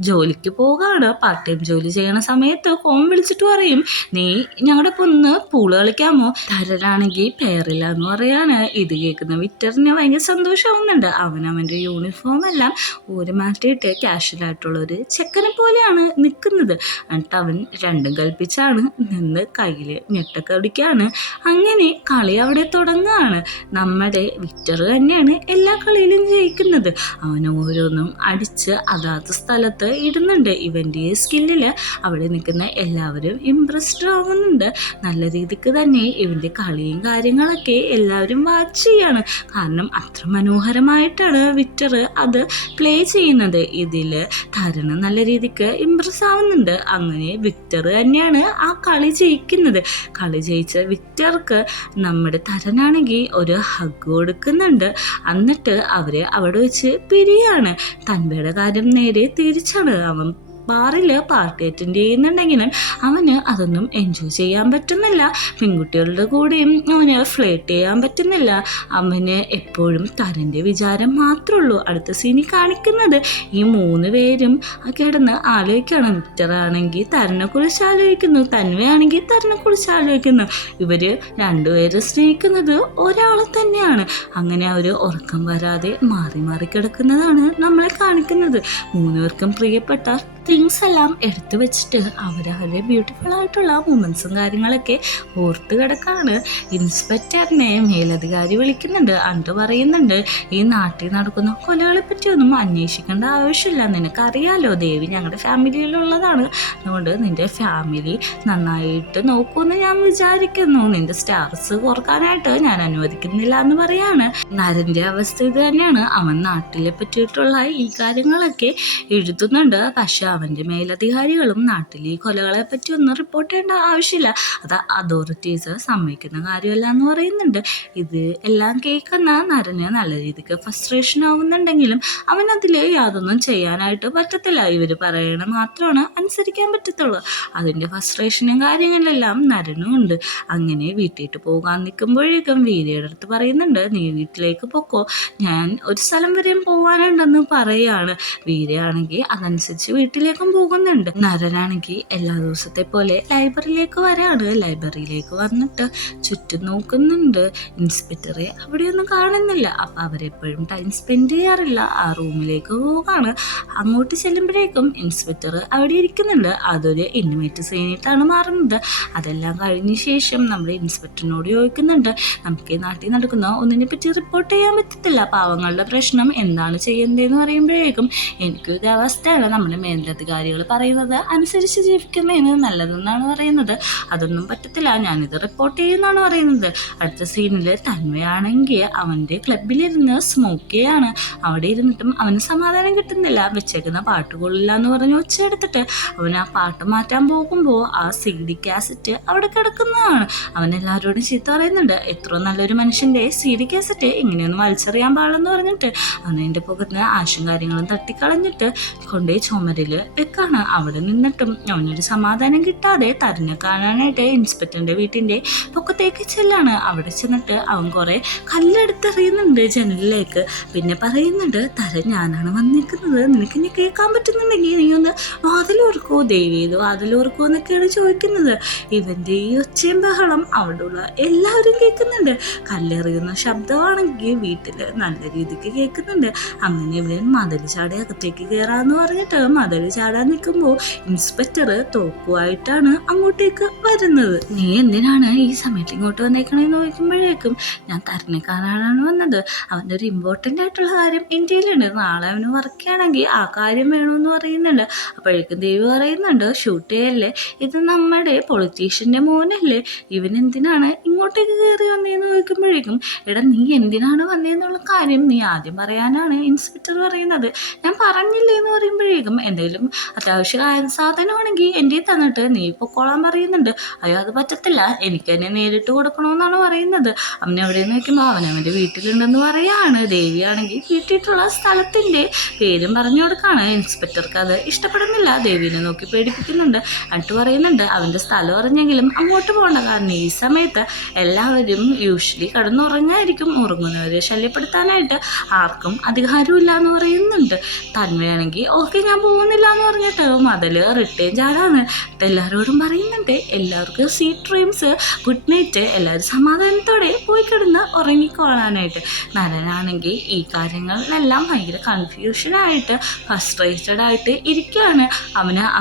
ജോലിക്ക് പോകാണ്. പാർട്ട് ടൈം ജോലി ചെയ്യണ സമയത്ത് ഫോൺ വിളിച്ചിട്ട് പറയും, നീ ഞങ്ങളുടെ പൊന്ന് പൂള് കളിക്കാമോ? തരനാണെങ്കിൽ പേരില്ല എന്ന് പറയാണ്. ഇത് കേൾക്കുന്ന വിക്ടറിന് ഭയങ്കര സന്തോഷമാവുന്നുണ്ട്. അവൻ്റെ യൂണിഫോം എല്ലാം ഒരു മാറ്റിയിട്ട് ക്യാഷ്വലായിട്ടുള്ളൊരു ചെക്കനെ പോലെയാണ് നിൽക്കുന്നത്. എന്നിട്ട് അവൻ രണ്ടും കൽപ്പിച്ചാണ് നിന്ന് കയ്യിൽ ഞെട്ടൊക്കെ അടിക്കുകയാണ്. അങ്ങനെ കളി അവിടെ തുടങ്ങുകയാണ്. നമ്മുടെ വിക്ടർ തന്നെയാണ് എല്ലാ കളിയിലും ജയിക്കുന്നത്. അവൻ ഓരോന്നും അടിച്ച് അതാത് സ്ഥലത്ത് ഇടുന്നുണ്ട്. ഇവൻ്റെ സ്കില്ലിൽ അവിടെ നിൽക്കുന്ന എല്ലാവരും ഇംപ്രസ്ഡ് ആവുന്നുണ്ട്. നല്ല രീതിക്ക് തന്നെ ഇവൻ്റെ കളിയും കാര്യങ്ങളൊക്കെ എല്ലാവരും വാച്ച് ചെയ്യാണ്. കാരണം അത്ര മനോഹരമായിട്ടാണ് വിക്ടർ അത് പ്ലേ ചെയ്യുന്നത്. ഇതിൽ തരണ് നല്ല രീതിക്ക് ഇംപ്രസ് ആവുന്നുണ്ട്. അങ്ങനെ വിക്ടർ തന്നെയാണ് ആ കളി ജയിക്കുന്നത്. കളി ജയിച്ച വിക്ടർക്ക് നമ്മുടെ തരനാണെങ്കിൽ ഒരു ഹഗ് കൊടുക്കുന്നുണ്ട്. എന്നിട്ട് അവരെ അവിടെ വെച്ച് പിരിയാണ്. തൻവയുടെ കാര്യം നേരെ തിരിച്ചാണ്. അവൻ ബാറിൽ പാർട്ടി അറ്റൻഡ് ചെയ്യുന്നുണ്ടെങ്കിലും അവന് അതൊന്നും എൻജോയ് ചെയ്യാൻ പറ്റുന്നില്ല. പെൺകുട്ടികളുടെ കൂടെയും അവന് ഫ്ലേർട്ട് ചെയ്യാൻ പറ്റുന്നില്ല. അവന് എപ്പോഴും തരൻ്റെ വിചാരം മാത്രമേ ഉള്ളൂ. അടുത്ത സീനിൽ കാണിക്കുന്നത് ഈ 3 പേരും കിടന്ന് ആലോചിക്കുകയാണ്. വിക്ടറാണെങ്കിൽ തരനെക്കുറിച്ച് ആലോചിക്കുന്നു, തന്വയാണെങ്കിൽ തരനെക്കുറിച്ച് ആലോചിക്കുന്നു. ഇവർ രണ്ടുപേരും സ്നേഹിക്കുന്നത് ഒരാളെ തന്നെയാണ്. അങ്ങനെ അവർ ഉറക്കം വരാതെ മാറി മാറി കിടക്കുന്നതാണ് നമ്മളെ കാണിക്കുന്നത്. 3 പേർക്കും പ്രിയപ്പെട്ട തിങ്സ് എല്ലാം എടുത്തു വെച്ചിട്ട് അവരവരുടെ ബ്യൂട്ടിഫുൾ ആയിട്ടുള്ള മൊമെൻറ്റ്സും കാര്യങ്ങളൊക്കെ ഓർത്ത് കിടക്കാണ്. ഇൻസ്പെക്ടറിനെ മേലധികാരി വിളിക്കുന്നുണ്ട്. എന്നിട്ട് പറയുന്നുണ്ട്, ഈ നാട്ടിൽ നടക്കുന്ന കൊലകളെ പറ്റിയൊന്നും അന്വേഷിക്കേണ്ട ആവശ്യമില്ല. നിനക്കറിയാലോ, ദേവി ഞങ്ങളുടെ ഫാമിലിയിലുള്ളതാണ്. അതുകൊണ്ട് നിൻ്റെ ഫാമിലി നന്നായിട്ട് നോക്കുമെന്ന് ഞാൻ വിചാരിക്കുന്നു. നിൻ്റെ സ്റ്റാർസ് കുറക്കാനായിട്ട് ഞാൻ അനുവദിക്കുന്നില്ല എന്ന് പറയാണ്. നരൻ്റെ അവസ്ഥ ഇത് തന്നെയാണ്. അവൻ നാട്ടിലെ പറ്റിയിട്ടുള്ള ഈ കാര്യങ്ങളൊക്കെ എഴുതുന്നുണ്ട്. പക്ഷെ അവൻ്റെ മേലധികാരികളും നാട്ടിൽ ഈ കൊലകളെ പറ്റി ഒന്നും റിപ്പോർട്ട് ചെയ്യേണ്ട ആവശ്യമില്ല, അത് അതോറിറ്റീസ് സമ്മതിക്കുന്ന കാര്യമല്ല എന്ന് പറയുന്നുണ്ട്. ഇത് എല്ലാം കേൾക്കുന്ന നരന് നല്ല രീതിക്ക് ഫ്രസ്ട്രേഷൻ ആവുന്നുണ്ടെങ്കിലും അവനതിൽ യാതൊന്നും ചെയ്യാനായിട്ട് പറ്റത്തില്ല. ഇവർ പറയണ മാത്രമാണ് അനുസരിക്കാൻ പറ്റത്തുള്ളൂ. അതിൻ്റെ ഫ്രസ്ട്രേഷനും കാര്യങ്ങളെല്ലാം നരനും ഉണ്ട്. അങ്ങനെ വീട്ടിലേക്ക് പോകാൻ നിൽക്കുമ്പോഴേക്കും വീരയുടെ അടുത്ത് പറയുന്നുണ്ട്, നീ വീട്ടിലേക്ക് പൊക്കോ, ഞാൻ ഒരു സ്ഥലം വരെയും പോകാനുണ്ടെന്ന് പറയുകയാണ്. വീരയാണെങ്കിൽ അതനുസരിച്ച് വീട്ടിലേക്കും പോകുന്നുണ്ട്. നരനാണെങ്കിൽ എല്ലാ ദിവസത്തെ പോലെ ലൈബ്രറിയിലേക്ക് വരാണ്. ലൈബ്രറിയിലേക്ക് വന്നിട്ട് ചുറ്റും നോക്കുന്നുണ്ട്. ഇൻസ്പെക്ടറെ അവിടെയൊന്നും കാണുന്നില്ല. അപ്പം അവരെപ്പോഴും ടൈം സ്പെൻഡ് ചെയ്യാറില്ല. ആ റൂമിലേക്ക് പോവുകയാണ്. അങ്ങോട്ട് ചെല്ലുമ്പോഴേക്കും ഇൻസ്പെക്ടർ അവിടെ ഇരിക്കുന്നുണ്ട്. അതൊരു ഇൻറ്റിമേറ്റ് സീനായിട്ടാണ് മാറുന്നത്. അതെല്ലാം കഴിഞ്ഞ ശേഷം നമ്മൾ ഇൻസ്പെക്ടറിനോട് ചോദിക്കുന്നുണ്ട്, നമുക്ക് ഈ നാട്ടിൽ നടക്കുന്ന ഒന്നിനെ പറ്റി റിപ്പോർട്ട് ചെയ്യാൻ പറ്റത്തില്ല, പാവങ്ങളുടെ പ്രശ്നം എന്താണ് ചെയ്യേണ്ടതെന്ന് പറയുമ്പോഴേക്കും എനിക്കൊരു അവസ്ഥയാണ്, നമ്മുടെ മേലധികാരികൾ പറയുന്നത് അനുസരിച്ച് ജീവിക്കുന്നതിന് നല്ലതെന്നാണ് പറയുന്നത്. അതൊന്നും പറ്റത്തില്ല, ഞാനിത് റിപ്പോർട്ട് ചെയ്യുമെന്നാണ് പറയുന്നത്. അടുത്ത സീനിൽ തന്വയാണെങ്കിൽ അവൻ്റെ ക്ലബിലിരുന്ന് സ്മോക്ക് ചെയ്യാണ്. അവിടെ ഇരുന്നിട്ടും അവന് സമാധാനം കിട്ടുന്നില്ല. വെച്ചേക്കുന്ന പാട്ട് കൊള്ളില്ല എന്ന് പറഞ്ഞ് ഒച്ചയെടുത്തിട്ട് അവൻ ആ പാട്ട് മാറ്റാൻ പോകുമ്പോൾ ആ CD കാസറ്റ് അവിടെ കിടക്കുന്നതാണ്. അവൻ എല്ലാവരോടും ചീത്ത പറയുന്നുണ്ട്, എത്ര നല്ലൊരു മനുഷ്യൻ്റെ CD കാസറ്റ് ഇങ്ങനെയൊന്നും വലിച്ചെറിയാൻ പാടില്ലെന്ന് പറഞ്ഞിട്ട് അവൻ്റെ പുകത്തിന് ആശും കാര്യങ്ങളും തട്ടിക്കളഞ്ഞിട്ട് കൊണ്ടുപോയി ചുമരിൽ വെക്കാണ്. അവിടെ നിന്നിട്ടും അവനൊരു സമാധാനം കിട്ടാതെ തരനെ കാണാനായിട്ട് ഇൻസ്പെക്ടറിൻ്റെ വീട്ടിൻ്റെ പൊക്കത്തേക്ക് ചെല്ലാണ്. അവിടെ ചെന്നിട്ട് അവൻ കുറേ കല്ലെടുത്തെറിയുന്നുണ്ട് ജനലിലേക്ക്. പിന്നെ പറയുന്നുണ്ട്, തരൻ ഞാനാണ് വന്നിരിക്കുന്നത്, നിനക്ക് ഇനി കേൾക്കാൻ പറ്റുന്നുണ്ടെങ്കിൽ നീ ഒന്ന് വാതിലോർക്കോ, ദേവിയത് വാതിലോർക്കോ എന്നൊക്കെയാണ് ചോദിക്കുന്നത്. ഇവൻ്റെ ഈ ഒച്ചയും ബഹളം അവിടെയുള്ള എല്ലാവരും കേൾക്കുന്നുണ്ട്. കല്ലെറിയുന്ന ശബ്ദമാണെങ്കിൽ വീട്ടിൽ നല്ല രീതിക്ക് കേൾക്കുന്നുണ്ട്. അങ്ങനെ ഇവൻ മതിൽ ചാടി അകത്തേക്ക് കയറാമെന്ന് പറഞ്ഞിട്ട് മതിൽ ചാടാൻ നിൽക്കുമ്പോൾ ഇൻസ്പെക്ടർ തോക്കുമായിട്ടാണ് അങ്ങോട്ടേക്ക് വരുന്നത്. നീ എന്തിനാണ് ഈ സമയത്ത് ഇങ്ങോട്ട് വന്നേക്കണേന്ന് ചോദിക്കുമ്പോഴേക്കും ഞാൻ തരനെ കാണാനാണ് വന്നത്. അവൻ്റെ ഒരു ഇമ്പോർട്ടൻ്റ് ആയിട്ടുള്ള കാര്യം ഇന്ത്യയിലുണ്ട്, നാളെ അവന് വർക്ക് ചെയ്യണമെങ്കിൽ ആ കാര്യം വേണമെന്ന് പറയുന്നുണ്ട്. അപ്പോഴേക്കും ദേവി പറയുന്നുണ്ട് ഷൂട്ട് ചെയ്യല്ലേ, ഇത് നമ്മുടെ പൊളിറ്റീഷ്യൻ്റെ മോനല്ലേ, ഇവനെന്തിനാണ് ഇങ്ങോട്ടേക്ക് കയറി വന്നതെന്ന് ചോദിക്കുമ്പോഴേക്കും എടാ നീ എന്തിനാണ് വന്നതെന്നുള്ള കാര്യം നീ ആദ്യം പറയാനാണ് ഇൻസ്പെക്ടർ പറയുന്നത്. ഞാൻ പറഞ്ഞില്ലേ എന്ന് പറയുമ്പോഴേക്കും എന്തെങ്കിലും അത്യാവശ്യ സാധനമാണെങ്കിൽ എൻ്റെ തന്നിട്ട് നീ പൊക്കോളാൻ പറയുന്നുണ്ട്. അയ്യോ അത് പറ്റത്തില്ല, എനിക്ക് തന്നെ നേരിട്ട് കൊടുക്കണമെന്നാണ് പറയുന്നത്. അവൻ എവിടെ നോക്കുമ്പോൾ അവനവൻ്റെ വീട്ടിലുണ്ടെന്ന് പറയാണ്. ദേവിയാണെങ്കിൽ കിട്ടിയിട്ടുള്ള സ്ഥലത്തിൻ്റെ പേരും പറഞ്ഞു കൊടുക്കാണ്. ഇൻസ്പെക്ടർക്ക് അത് ഇഷ്ടപ്പെടുന്നില്ല, ദേവീനെ നോക്കി പേടിപ്പിക്കുന്നുണ്ട്. എന്നിട്ട് പറയുന്നുണ്ട് അവൻ്റെ സ്ഥലം അറിഞ്ഞെങ്കിലും അങ്ങോട്ട് പോകണ്ട, കാരണം ഈ സമയത്ത് എല്ലാവരും യൂഷ്വലി കടന്നുറങ്ങായിരിക്കും, ഉറങ്ങുന്നവരെ ശല്യപ്പെടുത്താനായിട്ട് ആർക്കും അധികാരമില്ല എന്ന് പറയുന്നുണ്ട്. തന്മയാണെങ്കിൽ ഓക്കെ ഞാൻ പോകുന്നില്ല എന്ന് പറഞ്ഞിട്ട് മതിൽ റിട്ടേൺ ചാടാണ്. എല്ലാവരോടും പറയുന്നുണ്ട് എല്ലാവർക്കും സ്വീറ്റ് ഡ്രീംസ്, ഗുഡ് നൈറ്റ്, എല്ലാവരും സമാധാനത്തോടെ പോയി കിടന്ന് ഉറങ്ങിക്കോളാനായിട്ട്. നരനാണെങ്കിൽ ഈ കാര്യങ്ങളിലെല്ലാം ഭയങ്കര കൺഫ്യൂഷനായിട്ട് ഫ്രസ്ട്രേറ്റഡ് ആയിട്ട് ഇരിക്കുകയാണ്.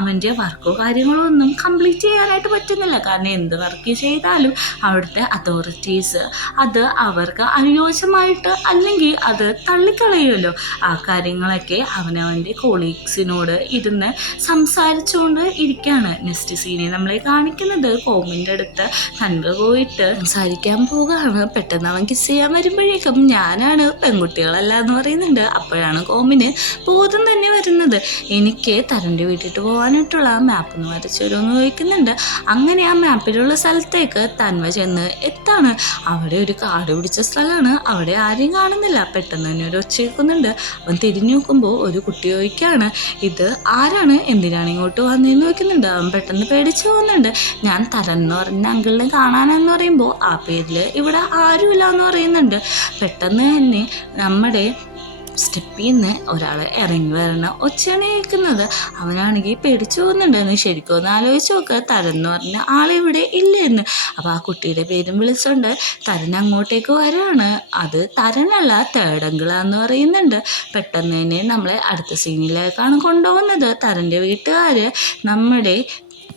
അവൻ്റെ വർക്കോ കാര്യങ്ങളോ ഒന്നും കംപ്ലീറ്റ് ചെയ്യാനായിട്ട് പറ്റുന്നില്ല. കാരണം എന്ത് വർക്ക് ചെയ്താലും അവിടുത്തെ അതോറിറ്റീസ് അത് അവർക്ക് അനുയോജ്യമായിട്ട് അല്ലെങ്കിൽ അത് തള്ളിക്കളയുമല്ലോ. ആ കാര്യങ്ങളൊക്കെ അവനവൻ്റെ കൊളീഗ്സിനോട് ഇരുന്ന് സംസാരിച്ചുകൊണ്ട് ഇരിക്കുകയാണ്. നെക്സ്റ്റ് സീനെ നമ്മളെ കാണിക്കുന്നത് കോമിൻ്റെ അടുത്ത് തൻവ പോയിട്ട് സംസാരിക്കാൻ പോവുകയാണ്. പെട്ടെന്ന് അവൻ കിസ് ചെയ്യാൻ വരുമ്പോഴേക്കും ഞാനാണ് പെൺകുട്ടികളല്ല എന്ന് പറയുന്നുണ്ട്. അപ്പോഴാണ് കോമിന് ബോധം തന്നെ വരുന്നത്. എനിക്ക് തരൻ്റെ വീട്ടിട്ട് പോകാനായിട്ടുള്ള മാപ്പ് ഒന്ന് വരച്ചു തരുമെന്ന് ചോദിക്കുന്നുണ്ട്. അങ്ങനെ ആ മാപ്പിലുള്ള സ്ഥലത്തേക്ക് തൻവ ചെന്ന് എത്താണ്. അവിടെ ഒരു കാട് പിടിച്ച സ്ഥലമാണ്, അവിടെ ആരെയും കാണുന്നില്ല. പെട്ടെന്ന് തന്നെ ഒരു ഒച്ച കേൾക്കുന്നുണ്ട്. അവൻ തിരിഞ്ഞു നോക്കുമ്പോൾ ഒരു കുട്ടി ചോദിക്കുകയാണ് ഇത് ആരാണ്, എന്തിനാണ് ഇങ്ങോട്ട് വന്നതെന്ന് ചോദിക്കുന്നുണ്ട്. അവൻ പെട്ടെന്ന് പേടിച്ചു പോകുന്നുണ്ട്. ഞാൻ തരൻ എന്ന് പറഞ്ഞ അങ്കിളിനെ കാണാനെന്ന് പറയുമ്പോൾ ആ പേരിൽ ഇവിടെ ആരുമില്ല എന്ന് പറയുന്നുണ്ട്. പെട്ടെന്ന് തന്നെ നമ്മുടെ സ്റ്റെപ്പിൽ നിന്ന് ഒരാൾ ഇറങ്ങി വരണ ഒച്ചയാണ് കേൾക്കുന്നത്. അവനാണെങ്കിൽ പേടിച്ചു പോകുന്നുണ്ട്. നീ ശരിക്കും ഒന്ന് ആലോചിച്ച് നോക്കുക, തരൻ പറഞ്ഞ ആളിവിടെ ഇല്ലെന്ന്. അപ്പോൾ ആ കുട്ടിയുടെ പേരും വിളിച്ചുകൊണ്ട് തരൻ അങ്ങോട്ടേക്ക് വരാണ്. അത് തരനല്ല, തേടങ്കിളാന്ന് പറയുന്നുണ്ട്. പെട്ടെന്ന് തന്നെ നമ്മളെ അടുത്ത സീനിലേക്കാണ് കൊണ്ടുപോകുന്നത്. തരൻ്റെ വീട്ടുകാർ നമ്മുടെ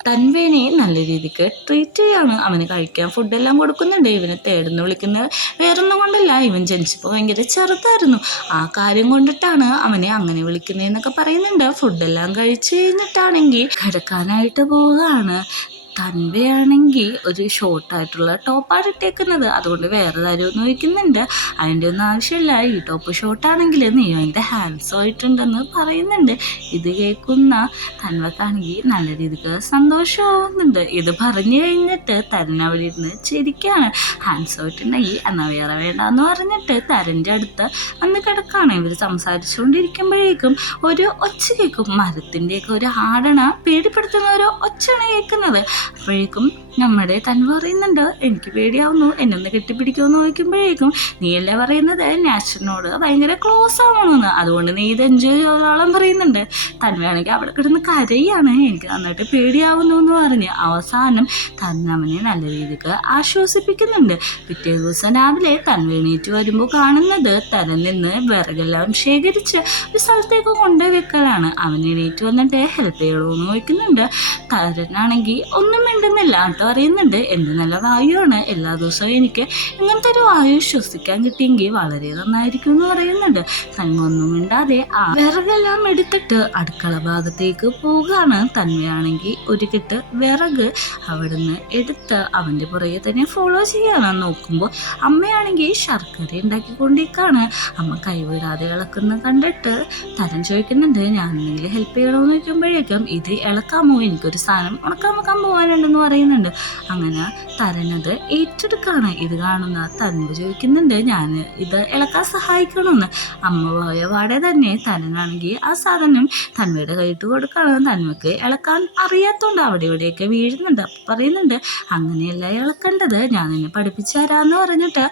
തൻവേനെ നല്ല രീതിക്ക് ട്രീറ്റ് ചെയ്യാണ്. അവന് കഴിക്കാൻ ഫുഡെല്ലാം കൊടുക്കുന്നുണ്ട്. ഇവനെ തേടുന്ന് വിളിക്കുന്നത് വേറൊന്നും കൊണ്ടല്ല, ഇവൻ ജനിച്ചപ്പോൾ ഭയങ്കര ചെറുതായിരുന്നു, ആ കാര്യം കൊണ്ടിട്ടാണ് അവനെ അങ്ങനെ വിളിക്കുന്നതെന്നൊക്കെ പറയുന്നുണ്ട്. ഫുഡെല്ലാം കഴിച്ച് കഴിഞ്ഞിട്ടാണെങ്കിൽ കിടക്കാനായിട്ട് പോവുകയാണ്. തൻവയാണെങ്കിൽ ഒരു ഷോർട്ടായിട്ടുള്ള ടോപ്പാണ് ഇട്ടേക്കുന്നത്, അതുകൊണ്ട് വേറെ കാര്യമൊന്നും ചോദിക്കുന്നുണ്ട്. അതിൻ്റെ ഒന്നും ആവശ്യമില്ല, ഈ ടോപ്പ് ഷോർട്ടാണെങ്കിൽ നീ അതിൻ്റെ ഹാൻഡ്സ് ആയിട്ടുണ്ടെന്ന് പറയുന്നുണ്ട്. ഇത് കേൾക്കുന്ന തൻവക്കാണെങ്കിൽ നല്ല രീതിക്ക് സന്തോഷമാവുന്നുണ്ട്. ഇത് പറഞ്ഞു കഴിഞ്ഞിട്ട് തരൻ അവിടെ ഇരുന്ന് ചിരിക്കുകയാണ്. ഹാൻഡ്സ് ആയിട്ടുണ്ടെങ്കിൽ എന്നാൽ വേറെ വേണ്ടെന്ന് പറഞ്ഞിട്ട് തരൻ്റെ അടുത്ത് വന്ന് കിടക്കുകയാണ്. ഇവർ സംസാരിച്ചുകൊണ്ടിരിക്കുമ്പോഴേക്കും ഒരു ഒച്ച കേൾക്കും. മരത്തിൻ്റെയൊക്കെ ഒരു ആടണ പേടിപ്പെടുത്തുന്ന ഒരു ഒച്ചയാണ് കേൾക്കുന്നത്. അപ്പോഴേക്കും നമ്മുടെ തൻവ പറയുന്നുണ്ട് എനിക്ക് പേടിയാവുന്നു, എന്നൊന്ന് കെട്ടിപ്പിടിക്കുമെന്ന് ചോദിക്കുമ്പോഴേക്കും നീയല്ലേ പറയുന്നത് നാച്ചറിനോട് ഭയങ്കര ക്ലോസ് ആവണമെന്ന്, അതുകൊണ്ട് നീ ഇത് എൻജോയ് ചെയ്തോളം പറയുന്നുണ്ട്. തൻവയാണെങ്കിൽ അവിടെ കിടന്ന് കരയാണ്. എനിക്ക് നന്നായിട്ട് പേടിയാവുന്നു എന്ന് പറഞ്ഞ് അവസാനം തൻവ അവനെ നല്ല രീതിക്ക് ആശ്വസിപ്പിക്കുന്നുണ്ട്. പിറ്റേ ദിവസം രാവിലെ തൻവ എണീറ്റ് വരുമ്പോൾ കാണുന്നത് തരൻ നിന്ന് വിറകെല്ലാം ശേഖരിച്ച് ഒരു സ്ഥലത്തേക്ക് കൊണ്ടുപോയി വെക്കലാണ്. അവൻ എണീറ്റ് വന്നിട്ട് ഹെൽപ്പ് ചെയ്യണമെന്ന് ചോദിക്കുന്നുണ്ട്. തരനാണെങ്കിൽ ഒന്നും മിണ്ടുന്നില്ല കേട്ടോ, പറയുന്നുണ്ട് എന്ത് നല്ല വായുവാണ്, എല്ലാ ദിവസവും എനിക്ക് ഇങ്ങനത്തെ ഒരു വായു ശ്വസിക്കാൻ കിട്ടിയെങ്കിൽ വളരെ നന്നായിരിക്കും എന്ന് പറയുന്നുണ്ട്. തന്മൊന്നും മിണ്ടാതെ ആ വിറകെല്ലാം എടുത്തിട്ട് അടുക്കള ഭാഗത്തേക്ക് പോവുകയാണ്. തന്മയാണെങ്കിൽ ഒരു കെട്ട് വിറക് അവിടുന്ന് എടുത്ത് അവൻ്റെ പുറകെ തന്നെ ഫോളോ ചെയ്യാണ്. നോക്കുമ്പോൾ അമ്മയാണെങ്കിൽ ശർക്കര ഉണ്ടാക്കിക്കൊണ്ടിരിക്കുകയാണ്. അമ്മ കൈവിടാതെ ഇളക്കുന്ന കണ്ടിട്ട് തരൻ ചോദിക്കുന്നുണ്ട് ഞാൻ എന്തെങ്കിലും ഹെൽപ്പ് ചെയ്യണമെന്ന് ചോദിക്കുമ്പോഴേക്കും ഇത് ഇളക്കാമോ, എനിക്കൊരു സാധനം ഉണക്കാൻ വെക്കാൻ പോകാനുണ്ടെന്ന് പറയുന്നുണ്ട്. അങ്ങനെ തരനത് ഏറ്റെടുക്കാണ്. ഇത് കാണുന്ന തൻവ ചോദിക്കുന്നുണ്ട് ഞാൻ ഇത് ഇളക്കാൻ സഹായിക്കണമെന്ന്. അമ്മ പോയ പാടെ തന്നെ തരനാണെങ്കിൽ ആ സാധനം തൻവയുടെ കൈയിട്ട് കൊടുക്കുകയാണ്. തൻവയ്ക്ക് ഇളക്കാൻ അറിയാത്തതുകൊണ്ട് അവിടെ ഇവിടെയൊക്കെ വീഴുന്നുണ്ട്. അപ്പം പറയുന്നുണ്ട് അങ്ങനെയല്ല ഇളക്കേണ്ടത്, ഞാൻ നിന്നെ പഠിപ്പിച്ചു തരാമെന്ന് പറഞ്ഞിട്ട്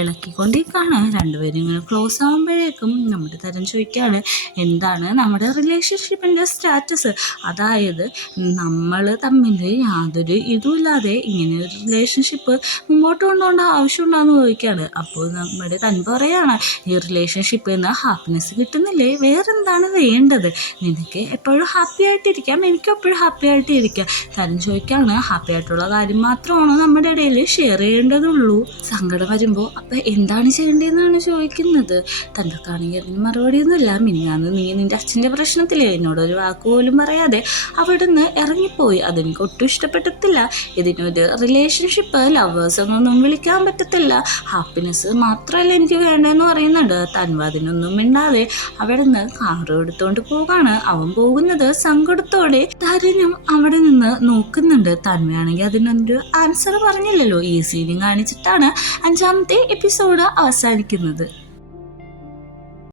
ഇളക്കിക്കൊണ്ടിരിക്കുകയാണ്. രണ്ടുപേരും ഇങ്ങനെ ക്ലോസ് ആകുമ്പോഴേക്കും നമ്മുടെ തരൻ ചോദിക്കുകയാണ് എന്താണ് നമ്മുടെ റിലേഷൻഷിപ്പിൻ്റെ സ്റ്റാറ്റസ്, അതായത് നമ്മൾ തമ്മിൽ യാതൊരു ഇതുമില്ല ഇല്ലാതെ ഇങ്ങനെ ഒരു റിലേഷൻഷിപ്പ് മുമ്പോട്ട് കൊണ്ടുപോകേണ്ട ആവശ്യമുണ്ടോയെന്ന് ചോദിക്കുകയാണ്. അപ്പോൾ നമ്മുടെ തൻവ പറയാണ്, ഈ റിലേഷൻഷിപ്പിൽ നിന്ന് ഹാപ്പിനെസ് കിട്ടുന്നില്ലേ, വേറെന്താണ് വേണ്ടത്? നിനക്ക് എപ്പോഴും ഹാപ്പി ആയിട്ടിരിക്കാം, എനിക്കും എപ്പോഴും ഹാപ്പി ആയിട്ടിരിക്കാം. തരുൺ ചോദിക്കുകയാണ്, ഹാപ്പി ആയിട്ടുള്ള കാര്യം മാത്രമാണ് നമ്മുടെ ഇടയിൽ ഷെയർ ചെയ്യേണ്ടതുള്ളൂ. സങ്കടം വരുമ്പോൾ അപ്പം എന്താണ് ചെയ്യേണ്ടതെന്നാണ് ചോദിക്കുന്നത്. തൻവക്കാണെങ്കിൽ അതിന് മറുപടിയൊന്നുമില്ല. മിനിഞ്ഞാന്ന് നീ നിൻ്റെ അച്ഛൻ്റെ പ്രശ്നത്തിലേ എന്നോടൊരു വാക്ക് പോലും പറയാതെ അവിടുന്ന് ഇറങ്ങിപ്പോയി. അതെനിക്ക് ഒട്ടും ഇഷ്ടപ്പെട്ടിട്ടില്ല. ഇതിനൊരു റിലേഷൻഷിപ്പ് ലവേഴ്സ് എന്നൊന്നും വിളിക്കാൻ പറ്റത്തില്ല. ഹാപ്പിനെസ് മാത്രമല്ല എനിക്ക് വേണ്ടതെന്ന് പറയുന്നുണ്ട്. തൻവ അതിനൊന്നും മിണ്ടാതെ അവിടുന്ന് കാറ് എടുത്തുകൊണ്ട് പോകാണ്. അവൻ പോകുന്നത് സങ്കടത്തോടെ തരുണും അവിടെ നിന്ന് നോക്കുന്നുണ്ട്. തന്മയാണെങ്കിൽ അതിനൊരു ആൻസർ പറഞ്ഞില്ലല്ലോ. ഈ സീനും കാണിച്ചിട്ടാണ് 5ാമത്തെ എപ്പിസോഡ് അവസാനിക്കുന്നത്.